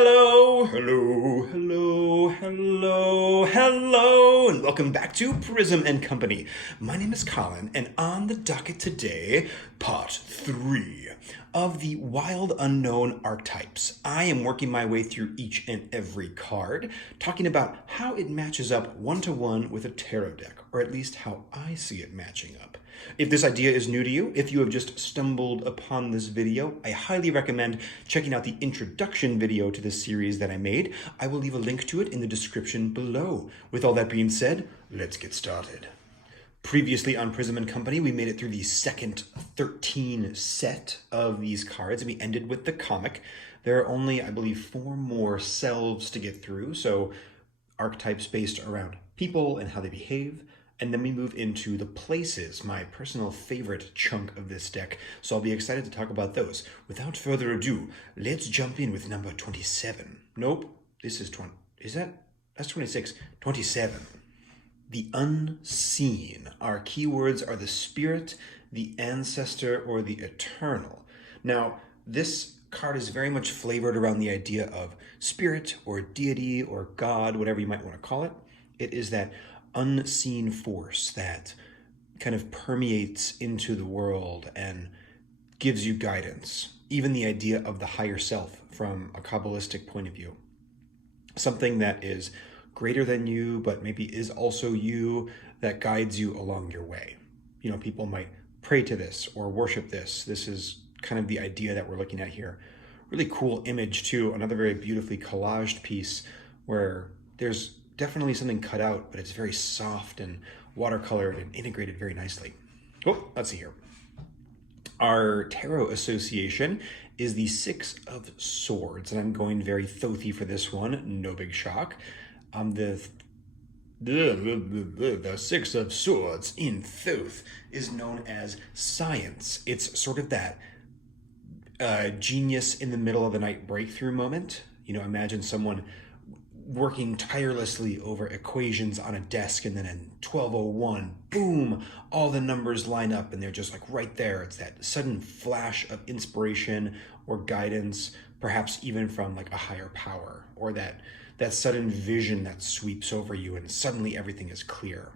Hello, hello, hello, hello, hello, and welcome back to Prism and Company. My name is Colin, and on the docket today, part 3 of the Wild Unknown Archetypes. I am working my way through each and every card, talking about how it matches up one-to-one with a tarot deck, or at least how I see it matching up. If this idea is new to you, if you have just stumbled upon this video, I highly recommend checking out the introduction video to this series that I made. I will leave a link to it in the description below. With all that being said, let's get started. Previously on Prism and Company, we made it through the second 13 set of these cards, and we ended with the comic. There are only, I believe, 4 more selves to get through, so archetypes based around people and how they behave. And then we move into the places, my personal favorite chunk of this deck. So I'll be excited to talk about those. Without further ado, let's jump in with number 27. Nope, this is 20. Is that? That's 26. 27. The unseen. Our keywords are the spirit, the ancestor, or the eternal. Now, this card is very much flavored around the idea of spirit or deity or God, whatever you might want to call it. It is that unseen force that kind of permeates into the world and gives you guidance. Even the idea of the higher self from a Kabbalistic point of view. Something that is greater than you, but maybe is also you, that guides you along your way. You know, people might pray to this or worship this. This is kind of the idea that we're looking at here. Really cool image too. Another very beautifully collaged piece where there's definitely something cut out, but it's very soft and watercolored and integrated very nicely. Oh, let's see here. Our tarot association is the 6 of Swords, and I'm going very Thothi for this one. No big shock. The 6 of Swords in Thoth is known as science. It's sort of that genius in the middle of the night breakthrough moment. You know, imagine someone working tirelessly over equations on a desk, and then in 1201, boom, all the numbers line up and they're just like right there. It's that sudden flash of inspiration or guidance, perhaps even from like a higher power, or that sudden vision that sweeps over you and suddenly everything is clear.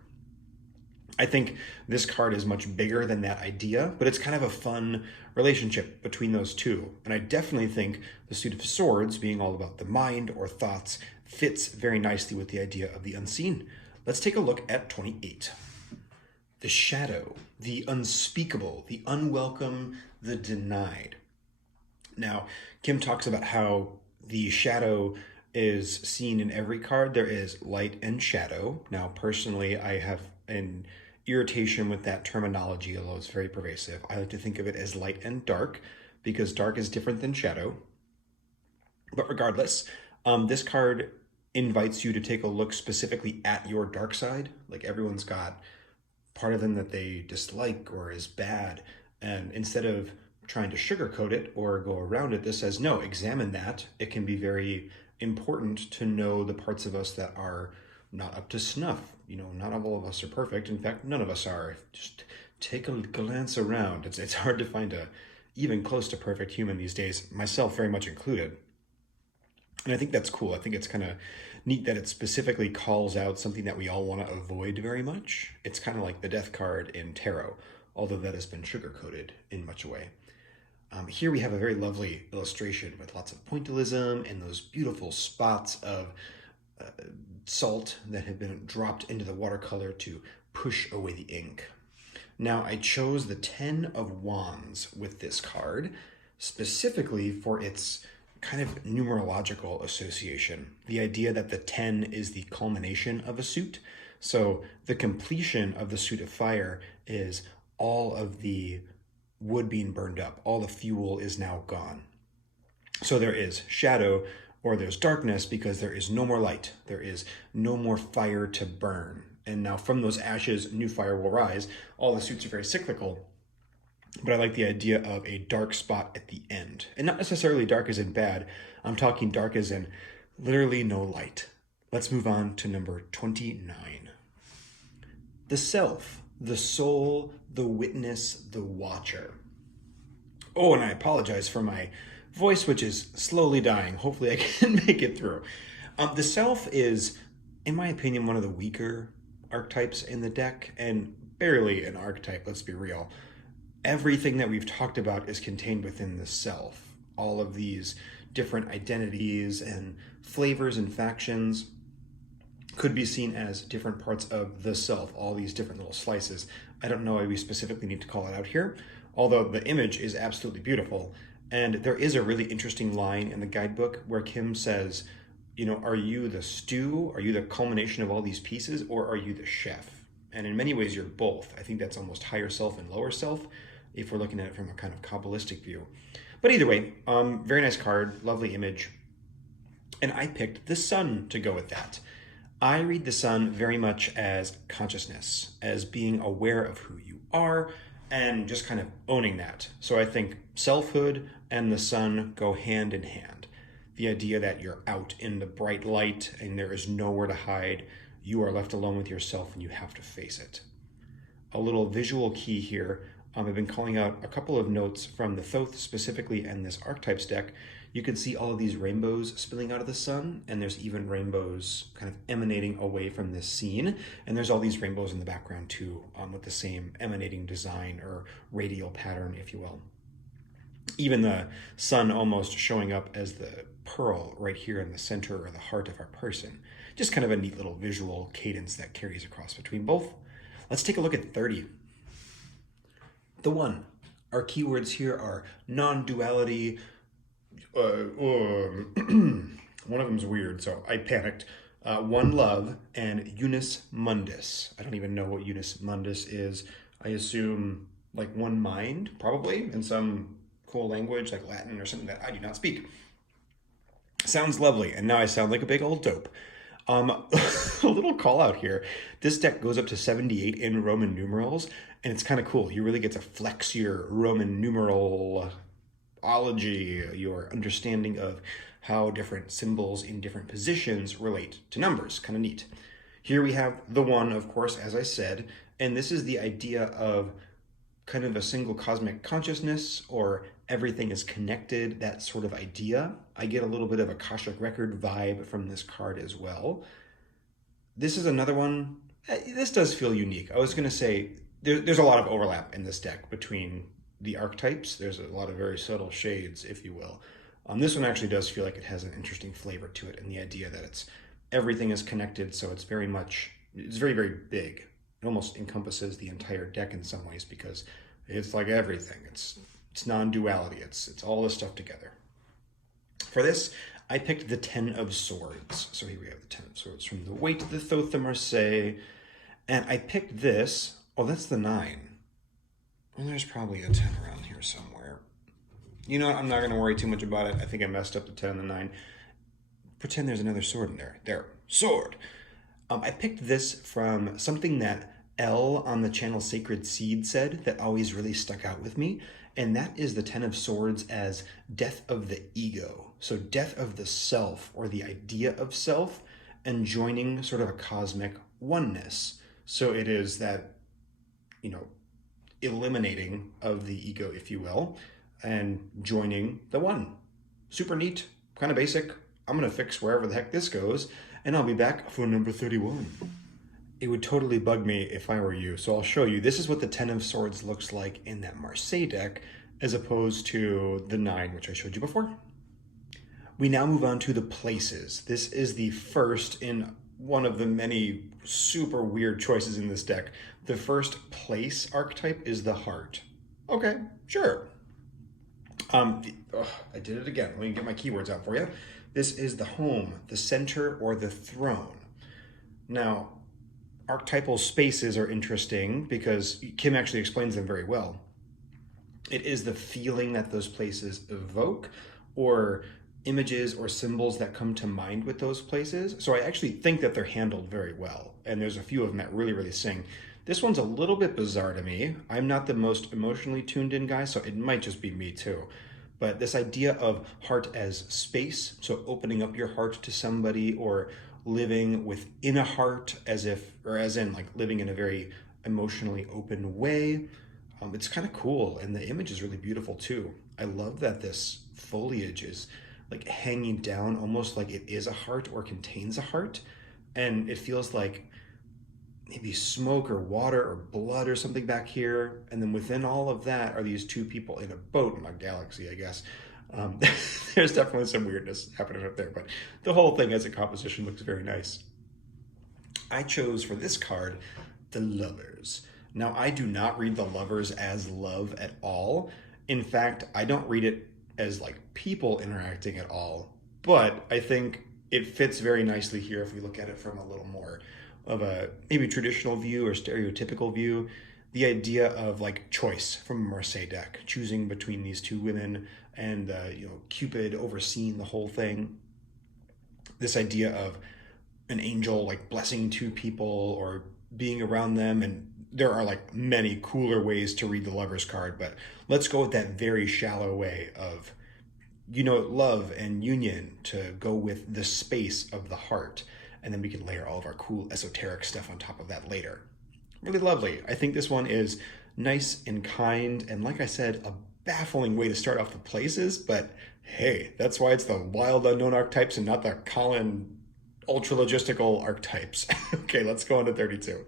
I think this card is much bigger than that idea, but it's kind of a fun relationship between those two. And I definitely think the Suit of Swords, being all about the mind or thoughts, fits very nicely with the idea of the unseen. Let's take a look at 28. The shadow, the unspeakable, the unwelcome, the denied. Now, Kim talks about how the shadow is seen in every card. There is light and shadow. Now, personally, I have an irritation with that terminology, although it's very pervasive. I like to think of it as light and dark, because dark is different than shadow. But regardless, this card invites you to take a look specifically at your dark side. Like, everyone's got part of them that they dislike or is bad. And instead of trying to sugarcoat it or go around it, this says, no, examine that. It can be very important to know the parts of us that are not up to snuff. You know, not all of us are perfect. In fact, none of us are. Just take a glance around. It's hard to find a even close to perfect human these days, myself very much included. And I think that's cool. I think it's kind of neat that it specifically calls out something that we all want to avoid very much. It's kind of like the death card in tarot, although that has been sugar-coated in much a way. Here we have a very lovely illustration with lots of pointillism and those beautiful spots of salt that have been dropped into the watercolor to push away the ink. Now, I chose the 10 of Wands with this card, specifically for its kind of numerological association. The idea that the 10 is the culmination of a suit. So the completion of the suit of fire is all of the wood being burned up. All the fuel is now gone. So there is shadow, or there's darkness, because there is no more light. There is no more fire to burn. And now from those ashes, new fire will rise. All the suits are very cyclical, but I like the idea of a dark spot at the end. And not necessarily dark as in bad. I'm talking dark as in literally no light. Let's move on to number 29. The self, the soul, the witness, the watcher. Oh, and I apologize for my voice which is slowly dying. Hopefully I can make it through. The self is, in my opinion, one of the weaker archetypes in the deck, and barely an archetype, let's be real. Everything that we've talked about is contained within the self. All of these different identities and flavors and factions could be seen as different parts of the self, all these different little slices. I don't know why we specifically need to call it out here, although the image is absolutely beautiful. And there is a really interesting line in the guidebook where Kim says, you know, are you the stew? Are you the culmination of all these pieces, or are you the chef? And in many ways, you're both. I think that's almost higher self and lower self, if we're looking at it from a kind of Kabbalistic view. But either way, very nice card, lovely image. And I picked the sun to go with that. I read the sun very much as consciousness, as being aware of who you are and just kind of owning that. So I think selfhood and the sun go hand in hand. The idea that you're out in the bright light and there is nowhere to hide, you are left alone with yourself and you have to face it. A little visual key here, I've been calling out a couple of notes from the Thoth specifically and this Archetypes deck. You can see all of these rainbows spilling out of the sun, and there's even rainbows kind of emanating away from this scene. And there's all these rainbows in the background too, with the same emanating design or radial pattern, if you will. Even the sun almost showing up as the pearl right here in the center or the heart of our person. Just kind of a neat little visual cadence that carries across between both. Let's take a look at 30. TheOne. Our keywords here are non-duality. One of them's weird, so I panicked. One love and Unus Mundus. I don't even know what Unus Mundus is. I assume like one mind, probably, in some cool language like Latin or something that I do not speak. Sounds lovely, and now I sound like a big old dope. A little call out here. This deck goes up to 78 in Roman numerals, and it's kind of cool. You really get to flex your Roman numerology, your understanding of how different symbols in different positions relate to numbers. Kind of neat. Here we have TheOne, of course, as I said, and this is the idea of kind of a single cosmic consciousness, or everything is connected, that sort of idea. I get a little bit of a Akashic Record vibe from this card as well. This is another one. This does feel unique. I was going to say there's a lot of overlap in this deck between the archetypes. There's a lot of very subtle shades, if you will. This one actually does feel like it has an interesting flavor to it, and the idea that everything is connected, so it's very, very big. It almost encompasses the entire deck in some ways because it's like everything. It's non-duality. It's all this stuff together. For this, I picked the 10 of Swords. So here we have the 10 of Swords from the Weight, the Thoth, the Marseille. And I picked this. Oh, that's the 9. Well, there's probably a 10 around here somewhere. You know what? I'm not going to worry too much about it. I think I messed up the 10 and the 9. Pretend there's another sword in there. There. Sword. I picked this from something that L on the channel Sacred Seed said that always really stuck out with me, and that is the 10 of Swords as death of the ego. So death of the self, or the idea of self, and joining sort of a cosmic oneness. So it is that, eliminating of the ego, if you will, and joining the one. Super neat, kind of basic. I'm going to fix wherever the heck this goes, and I'll be back for number 31. It would totally bug me if I were you, so I'll show you. This is what the 10 of Swords looks like in that Marseille deck, as opposed to the 9, which I showed you before. We now move on to the places. This is the first in one of the many super weird choices in this deck. The first place archetype is the heart. Okay, sure. I did it again. Let me get my keywords out for you. This is the home, the center, or the throne. Now, archetypal spaces are interesting because Kim actually explains them very well. It is the feeling that those places evoke, or images or symbols that come to mind with those places. So I actually think that they're handled very well. And there's a few of them that really, really sing. This one's a little bit bizarre to me. I'm not the most emotionally tuned in guy, so it might just be me too. But this idea of heart as space, so opening up your heart to somebody, or living within a heart as in like living in a very emotionally open way. It's kind of cool, and the image is really beautiful too. I love that this foliage is like hanging down almost like it is a heart or contains a heart. And it feels like maybe smoke or water or blood or something back here. And then within all of that are these two people in a boat in a galaxy, I guess. Um, there's definitely some weirdness happening up there, but the whole thing as a composition looks very nice. I chose for this card the Lovers. Now, I do not read the Lovers as love at all. In fact, I don't read it as like people interacting at all, but I think it fits very nicely here if we look at it from a little more of a maybe traditional view or stereotypical view. The idea of like choice from a Marseille deck, choosing between these two women and Cupid overseeing the whole thing. This idea of an angel like blessing two people or being around them, and there are like many cooler ways to read the Lovers card, but let's go with that very shallow way of love and union to go with the space of the heart, and then we can layer all of our cool esoteric stuff on top of that later. Really lovely. I think this one is nice and kind, and like I said, a baffling way to start off the places, but hey, that's why it's the wild unknown archetypes and not the Colin ultra logistical archetypes. Okay, let's go on to 32.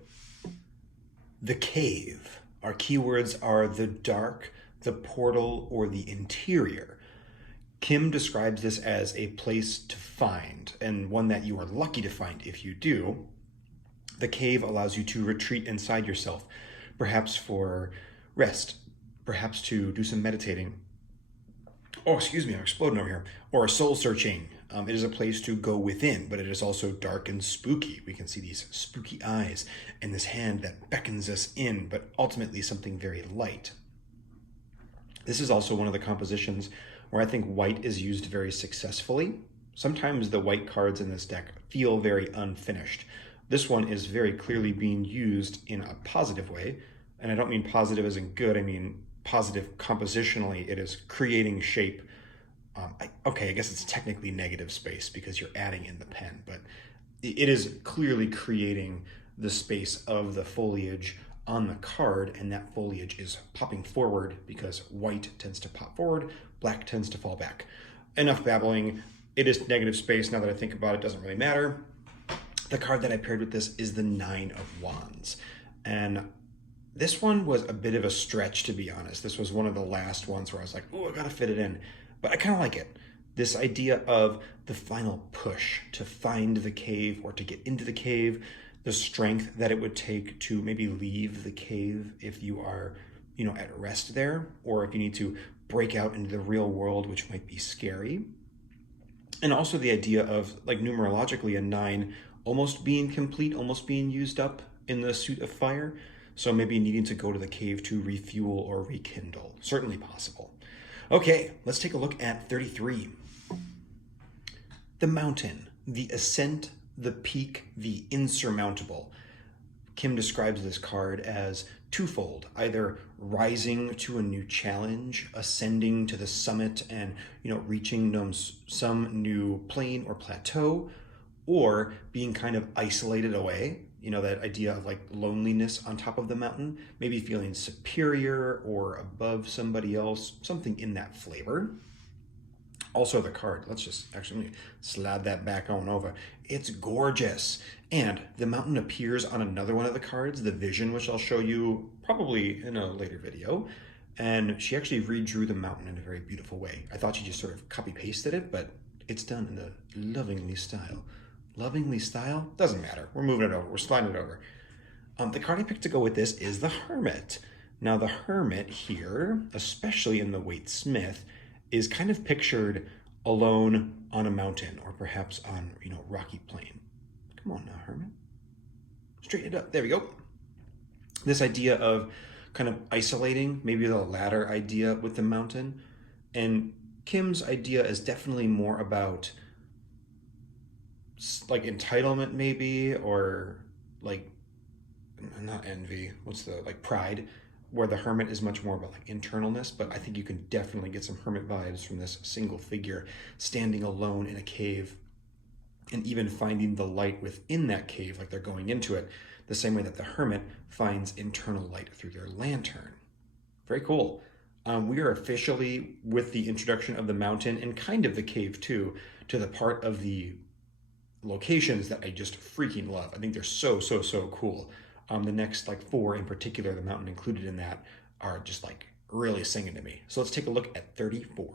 The Cave. Our keywords are the dark, the portal, or the interior. Kim describes this as a place to find, and one that you are lucky to find if you do. The cave allows you to retreat inside yourself, perhaps for rest, perhaps to do some meditating. Oh, excuse me, I'm exploding over here. Or soul searching. It is a place to go within, but it is also dark and spooky. We can see these spooky eyes and this hand that beckons us in, but ultimately something very light. This is also one of the compositions where I think white is used very successfully. Sometimes the white cards in this deck feel very unfinished. This one is very clearly being used in a positive way, and I don't mean positive as in good, I mean positive compositionally. It is creating shape. I guess it's technically negative space because you're adding in the pen, but it is clearly creating the space of the foliage on the card, and that foliage is popping forward because white tends to pop forward, black tends to fall back. Enough babbling. It is negative space. Now that I think about it, doesn't really matter. The card that I paired with this is the Nine of Wands, and this one was a bit of a stretch, to be honest. This was one of the last ones where I was like, oh, I gotta fit it in. But I kind of like it. This idea of the final push to find the cave or to get into the cave, the strength that it would take to maybe leave the cave if you are, at rest there, or if you need to break out into the real world, which might be scary. And also the idea of, like, numerologically, a 9 almost being complete, almost being used up in the suit of fire. So maybe needing to go to the cave to refuel or rekindle. Certainly possible. Okay, let's take a look at 33. The mountain, the ascent, the peak, the insurmountable. Kim describes this card as twofold, either rising to a new challenge, ascending to the summit and, reaching some new plane or plateau, or being kind of isolated away, that idea of like loneliness on top of the mountain, maybe feeling superior or above somebody else, something in that flavor. Also the card, let's just actually slide that back on over. It's gorgeous. And the mountain appears on another one of the cards, the Vision, which I'll show you probably in a later video. And she actually redrew the mountain in a very beautiful way. I thought she just sort of copy pasted it, but it's done in a lovingly style. Lovingly style? Doesn't matter. We're moving it over. We're sliding it over. The card I picked to go with this is the Hermit. Now the Hermit here, especially in the Waite Smith, is kind of pictured alone on a mountain or perhaps on, rocky plain. Come on now, Hermit. Straighten it up. There we go. This idea of kind of isolating, maybe the latter idea with the mountain. And Kim's idea is definitely more about like entitlement maybe, or like not envy, pride, where the Hermit is much more about like internalness. But I think you can definitely get some Hermit vibes from this single figure standing alone in a cave and even finding the light within that cave, like they're going into it, the same way that the Hermit finds internal light through their lantern. Very cool. We are officially, with the introduction of the mountain and kind of the cave too, to the part of the locations that I just freaking love. I think they're so, so, so cool. The next like four in particular, the mountain included in that, are just like really singing to me. So let's take a look at 34.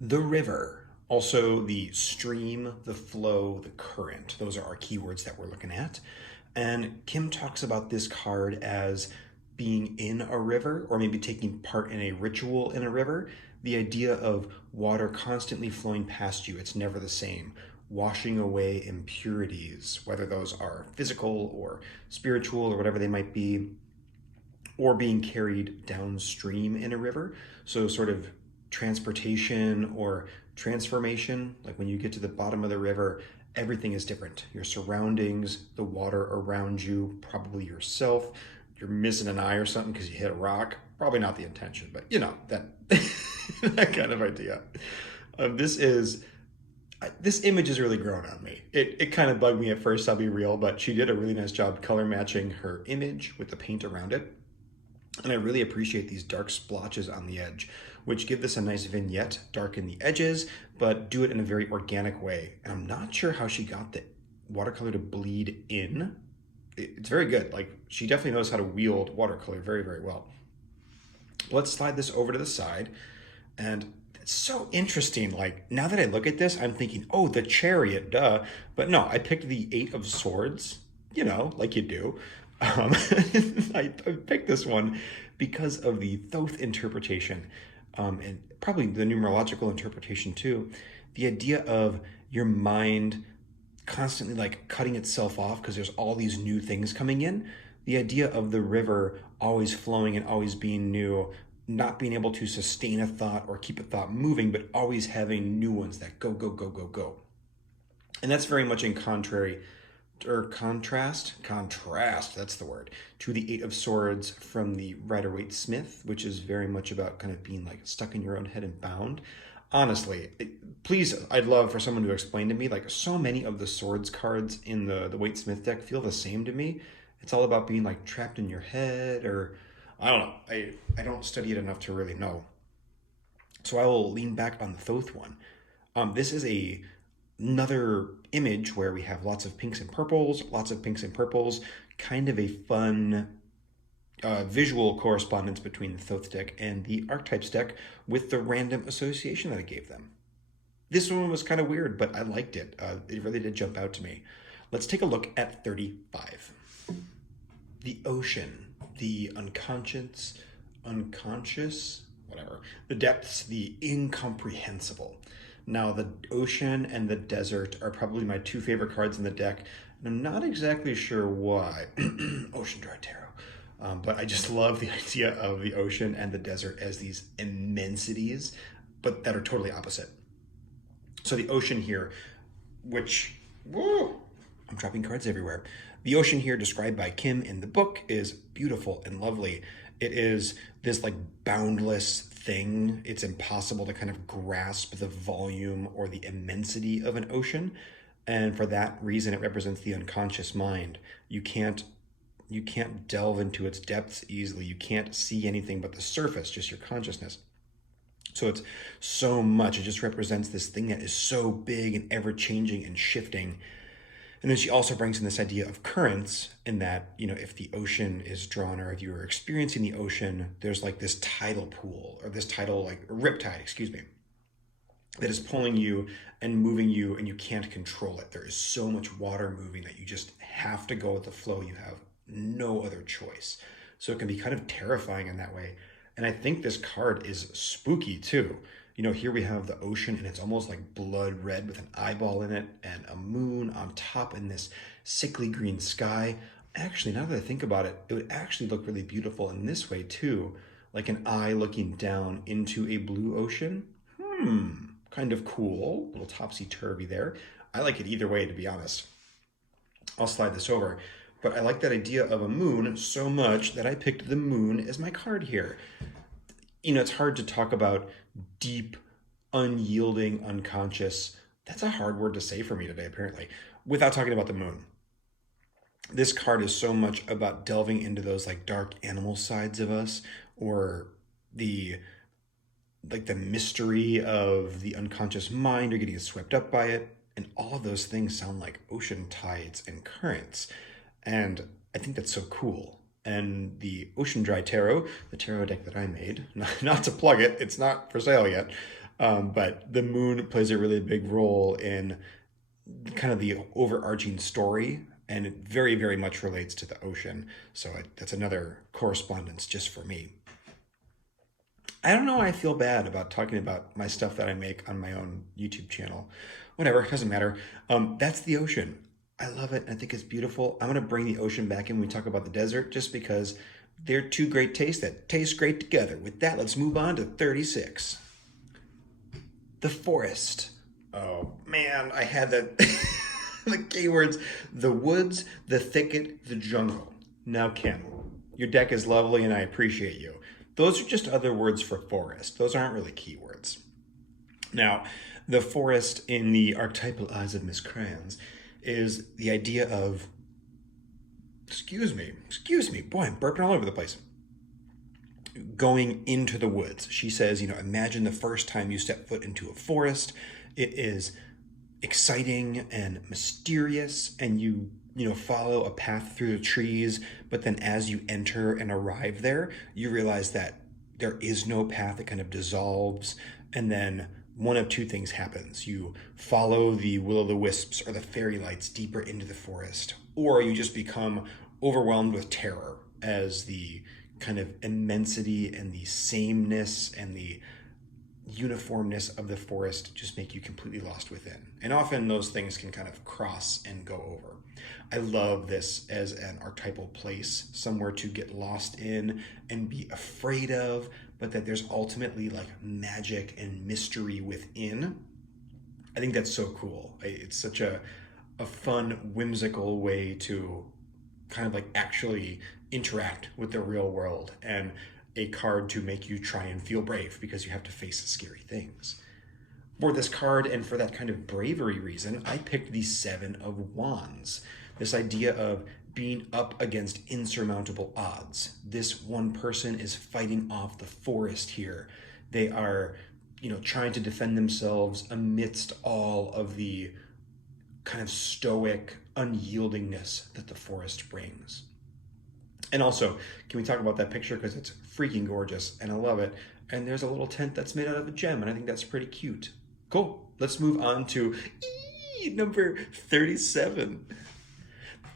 The river, also the stream, the flow, the current. Those are our keywords that we're looking at. And Kim talks about this card as being in a river or maybe taking part in a ritual in a river. The idea of water constantly flowing past you, it's never the same. Washing away impurities, whether those are physical or spiritual or whatever they might be, or being carried downstream in a river. So, sort of transportation or transformation, like when you get to the bottom of the river, everything is different. Your surroundings, the water around you, probably yourself. You're missing an eye or something because you hit a rock. Probably not the intention, but you know, that that kind of idea. This image has really grown on me. It kind of bugged me at first, I'll be real, but she did a really nice job color matching her image with the paint around it. And I really appreciate these dark splotches on the edge, which give this a nice vignette, darken the edges, but do it in a very organic way. And I'm not sure how she got the watercolor to bleed in. It's very good. Like, she definitely knows how to wield watercolor very, very well. Let's slide this over to the side. And it's so interesting. Like, now that I look at this, I'm thinking, oh, the chariot, duh. But no, I picked the Eight of Swords, you know, like you do. I picked this one because of the Thoth interpretation, and probably the numerological interpretation too. The idea of your mind constantly like cutting itself off because there's all these new things coming in. The idea of the river always flowing and always being new, not being able to sustain a thought or keep a thought moving, but always having new ones that go, go, go, go, go. And that's very much in contrast, that's the word, to the Eight of Swords from the Rider-Waite-Smith, which is very much about kind of being like stuck in your own head and bound. Honestly, please, I'd love for someone to explain to me, like, so many of the swords cards in the Waite-Smith deck feel the same to me. It's all about being like trapped in your head, or I don't know. I don't study it enough to really know. So I will lean back on the Thoth one. This is another image where we have lots of pinks and purples, kind of a fun visual correspondence between the Thoth deck and the Archetypes deck with the random association that I gave them. This one was kind of weird, but I liked it. It really did jump out to me. Let's take a look at 35. The ocean, the unconscious, whatever, the depths, the incomprehensible. Now, the ocean and the desert are probably my two favorite cards in the deck, and I'm not exactly sure why. Ocean Dry Tarot. But I just love the idea of the ocean and the desert as these immensities, but that are totally opposite. So the ocean here, which, whoa, I'm dropping cards everywhere. The ocean here, described by Kim in the book, is beautiful and lovely. It is this like boundless thing. It's impossible to kind of grasp the volume or the immensity of an ocean. And for that reason, it represents the unconscious mind. You can't delve into its depths easily. You can't see anything but the surface, just your consciousness. So it's so much. It just represents this thing that is so big and ever changing and shifting. And then she also brings in this idea of currents, in that, you know, if the ocean is drawn, or if you are experiencing the ocean, there's like this tidal pool, or this tidal, like riptide, excuse me, that is pulling you and moving you, and you can't control it. There is so much water moving that you just have to go with the flow. You have no other choice. So it can be kind of terrifying in that way. And I think this card is spooky too. You know, here we have the ocean, and it's almost like blood red with an eyeball in it, and a moon on top in this sickly green sky. Actually, now that I think about it, it would actually look really beautiful in this way too, like an eye looking down into a blue ocean. Kind of cool, a little topsy-turvy there. I like it either way, to be honest. I'll slide this over, but I like that idea of a moon so much that I picked the moon as my card here. You know, it's hard to talk about deep, unyielding, unconscious. That's a hard word to say for me today, apparently, without talking about the moon. This card is so much about delving into those like dark animal sides of us, or the like the mystery of the unconscious mind or getting swept up by it. And all of those things sound like ocean tides and currents. And I think that's so cool. And the Ocean Dry Tarot, the tarot deck that I made, not to plug it, it's not for sale yet, but the moon plays a really big role in kind of the overarching story, and it very, very much relates to the ocean. So that's another correspondence just for me. I don't know why I feel bad about talking about my stuff that I make on my own YouTube channel. Whatever, doesn't matter. That's the ocean. I love it. I think it's beautiful. I'm going to bring the ocean back in when we talk about the desert just because they're two great tastes that taste great together. With that, let's move on to 36. The forest. Oh, man, I had that. The keywords: the woods, the thicket, the jungle. Now, Kim, your deck is lovely and I appreciate you. Those are just other words for forest. Those aren't really keywords. Now, the forest in the archetypal eyes of Miss Crayons is the idea of, excuse me, boy, I'm burping all over the place. Going into the woods. She says, imagine the first time you step foot into a forest. It is exciting and mysterious, and you follow a path through the trees, but then as you enter and arrive there, you realize that there is no path. It kind of dissolves, and then one of two things happens. You follow the will-o'-the-wisps or the fairy lights deeper into the forest, or you just become overwhelmed with terror as the kind of immensity and the sameness and the uniformness of the forest just make you completely lost within. And often those things can kind of cross and go over. I love this as an archetypal place, somewhere to get lost in and be afraid of, but that there's ultimately like magic and mystery within. I think that's so cool. It's such a fun, whimsical way to kind of like actually interact with the real world, and a card to make you try and feel brave because you have to face scary things. For this card and for that kind of bravery reason, I picked the Seven of Wands. This idea of being up against insurmountable odds. This one person is fighting off the forest here. They are, trying to defend themselves amidst all of the kind of stoic unyieldingness that the forest brings. And also, can we talk about that picture? Because it's freaking gorgeous and I love it. And there's a little tent that's made out of a gem, and I think that's pretty cute. Cool. Let's move on to number 37.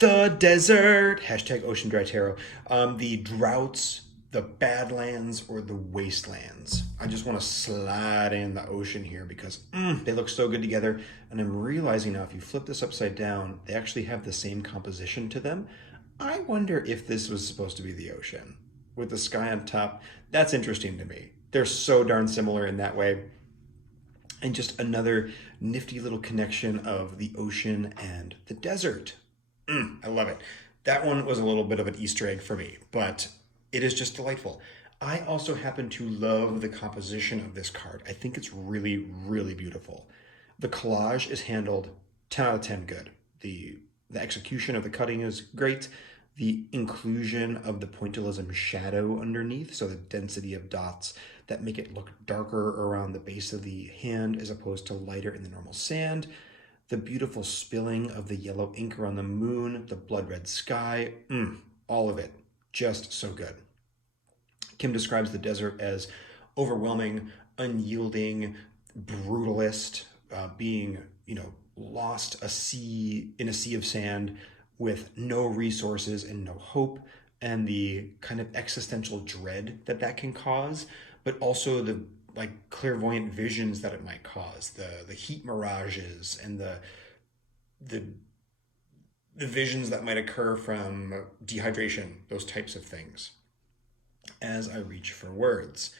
The desert. Hashtag Ocean Dry Tarot. The droughts, the badlands, or the wastelands. I just want to slide in the ocean here because they look so good together. And I'm realizing now if you flip this upside down, they actually have the same composition to them. I wonder if this was supposed to be the ocean with the sky on top. That's interesting to me. They're so darn similar in that way. And just another nifty little connection of the ocean and the desert. I love it. That one was a little bit of an Easter egg for me, but it is just delightful. I also happen to love the composition of this card. I think it's really, really beautiful. The collage is handled 10 out of 10 good. The execution of the cutting is great. The inclusion of the pointillism shadow underneath, so the density of dots that make it look darker around the base of the hand as opposed to lighter in the normal sand. The beautiful spilling of the yellow ink around the moon, the blood red sky, all of it, just so good. Kim describes the desert as overwhelming, unyielding, brutalist, being, lost in a sea of sand with no resources and no hope, and the kind of existential dread that can cause, but also the clairvoyant visions that it might cause, the heat mirages and the visions that might occur from dehydration, those types of things. As I reach for words,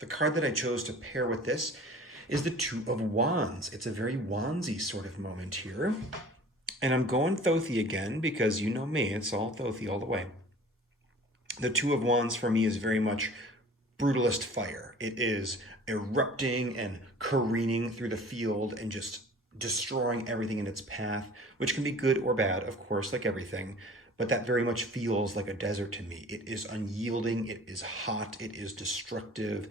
the card that I chose to pair with this is the Two of Wands. It's a very wandsy sort of moment here. And I'm going Thothi again because you know me, it's all Thothi all the way. The Two of Wands for me is very much brutalist fire. It is erupting and careening through the field and just destroying everything in its path, which can be good or bad, of course, like everything. but that very much feels like a desert to me. It is unyielding, it is hot, it is destructive.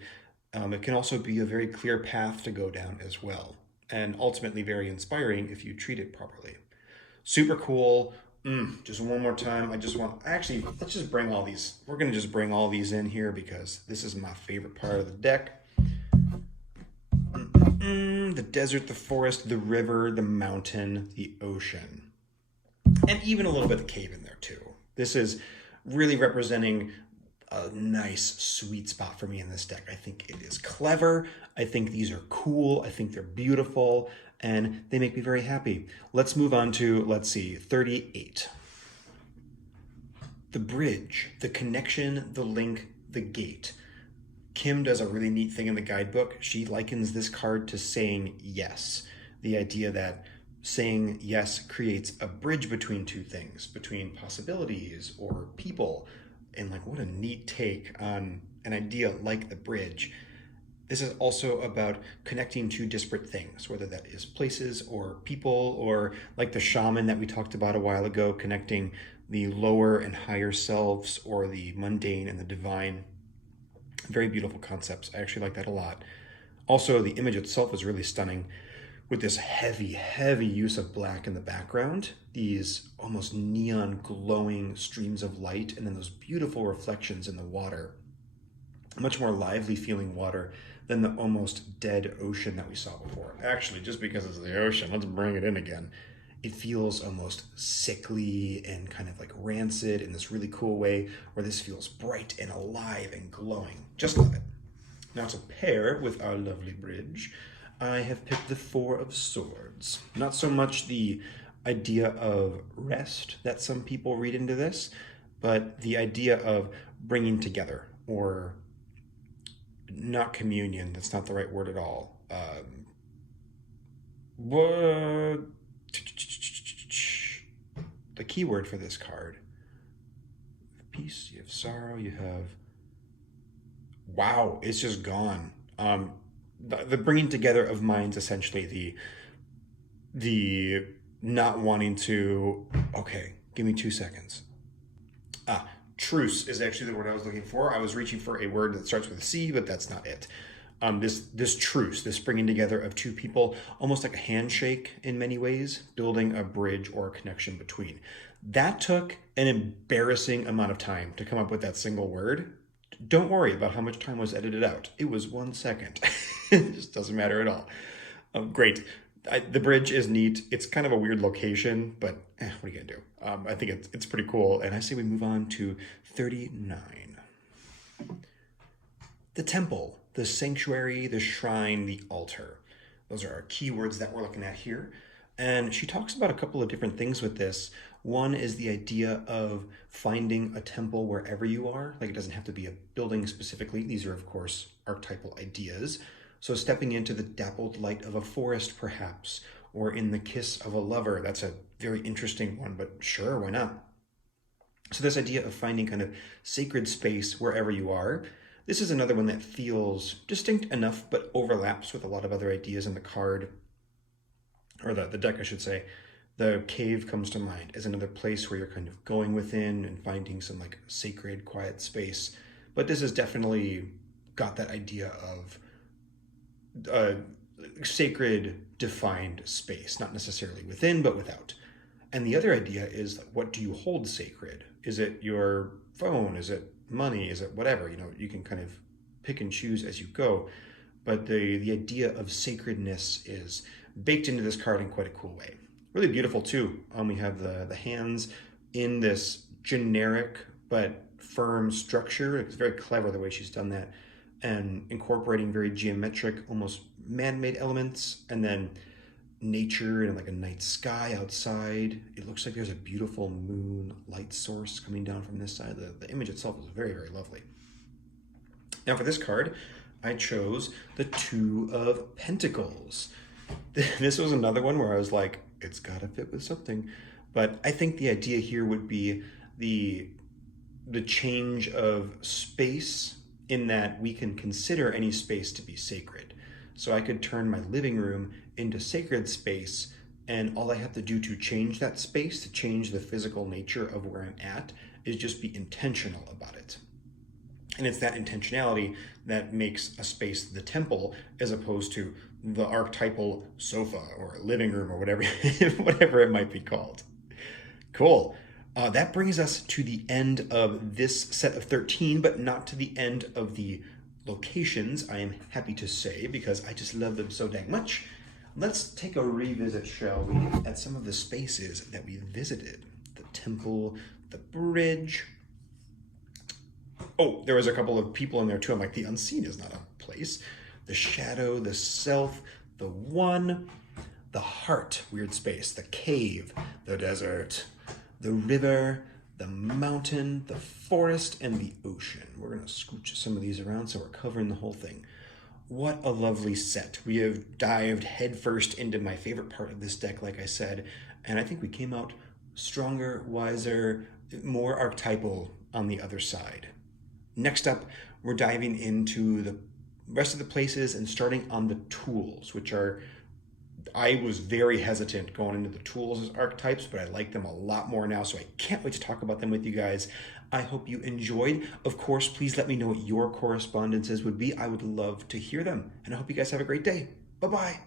It can also be a very clear path to go down as well, and ultimately very inspiring if you treat it properly. Super cool. Just one more time. Actually, let's just bring all these. We're going to just bring all these in here because this is my favorite part of the deck. The desert, the forest, the river, the mountain, the ocean. And even a little bit of the cave in there too. This is really representing a nice sweet spot for me in this deck. I think it is clever. I think these are cool. I think they're beautiful, and they make me very happy. Let's move on to, let's see, 38. The bridge, the connection, the link, the gate. Kim does a really neat thing in the guidebook. She likens this card to saying yes. The idea that saying yes creates a bridge between two things, between possibilities or people. And like, what a neat take on an idea like the bridge. This is also about connecting two disparate things, whether that is places or people, or like the shaman that we talked about a while ago, connecting the lower and higher selves, or the mundane and the divine. Very beautiful concepts. I actually like that a lot. Also, the image itself is really stunning with this heavy, heavy use of black in the background, these almost neon glowing streams of light, and then those beautiful reflections in the water. A much more lively feeling water than the almost dead ocean that we saw before. Actually, just because it's the ocean, let's bring it in again. It feels almost sickly and kind of like rancid in this really cool way, where this feels bright and alive and glowing. Just love it. Now to pair with our lovely bridge, I have picked the Four of Swords. Not so much the idea of rest that some people read into this, but the idea of bringing together, or not communion, that's not the right word at all. The key word for this card. You have peace, you have sorrow, you have... Wow, it's just gone. The bringing together of minds, essentially the not wanting to... Okay, give me 2 seconds. Truce is actually the word I was looking for. I was reaching for a word that starts with a C, but that's not it. This truce, this bringing together of two people, almost like a handshake in many ways, building a bridge or a connection between. That took an embarrassing amount of time to come up with that single word. Don't worry about how much time was edited out. It was 1 second. It just doesn't matter at all. Great. The bridge is neat. It's kind of a weird location, but what are you gonna do? I think it's pretty cool. And I say we move on to 39. The temple, the sanctuary, the shrine, the altar. Those are our keywords that we're looking at here. And she talks about a couple of different things with this. One is the idea of finding a temple wherever you are. Like, it doesn't have to be a building specifically. These are, of course, archetypal ideas. So stepping into the dappled light of a forest, perhaps, or in the kiss of a lover. That's a very interesting one, but sure, why not? So this idea of finding kind of sacred space wherever you are. This is another one that feels distinct enough, but overlaps with a lot of other ideas in the card, or the deck, I should say. The cave comes to mind as another place where you're kind of going within and finding some like sacred, quiet space. But this has definitely got that idea of sacred, defined space, not necessarily within, but without. And the other idea is, what do you hold sacred? Is it your phone? Is it money? Is it whatever? You know, you can kind of pick and choose as you go. But the idea of sacredness is baked into this card in quite a cool way. Really beautiful too. We have the hands in this generic but firm structure. It's very clever the way she's done that, and incorporating very geometric, almost man-made elements, and then nature and like a night sky outside. It looks like there's a beautiful moon light source coming down from this side. The image itself is very, very lovely. Now for this card, I chose the Two of Pentacles. This was another one where I was like, it's gotta fit with something. But I think the idea here would be the change of space, in that we can consider any space to be sacred. So I could turn my living room into sacred space And all I have to do to change that space, to change the physical nature of where I'm at, is just be intentional about it. And it's that intentionality that makes a space the temple as opposed to the archetypal sofa or living room or whatever, whatever it might be called. Cool. That brings us to the end of this set of 13, but not to the end of the locations, I am happy to say, because I just love them so dang much. Let's take a revisit, shall we, at some of the spaces that we visited. The temple, the bridge. Oh, there was a couple of people in there too. I'm like, the unseen is not a place. The shadow, the self, the one, the heart, weird space, the cave, the desert, the river, the mountain, the forest, and the ocean. We're gonna scooch some of these around so we're covering the whole thing. What a lovely set. We have dived headfirst into my favorite part of this deck, like I said, and I think we came out stronger, wiser, more archetypal on the other side. Next up, we're diving into the rest of the places and starting on the tools, which are, I was very hesitant going into the tools as archetypes, but I like them a lot more now, so I can't wait to talk about them with you guys. I hope you enjoyed. Of course, please let me know what your correspondences would be. I would love to hear them, and I hope you guys have a great day. Bye-bye.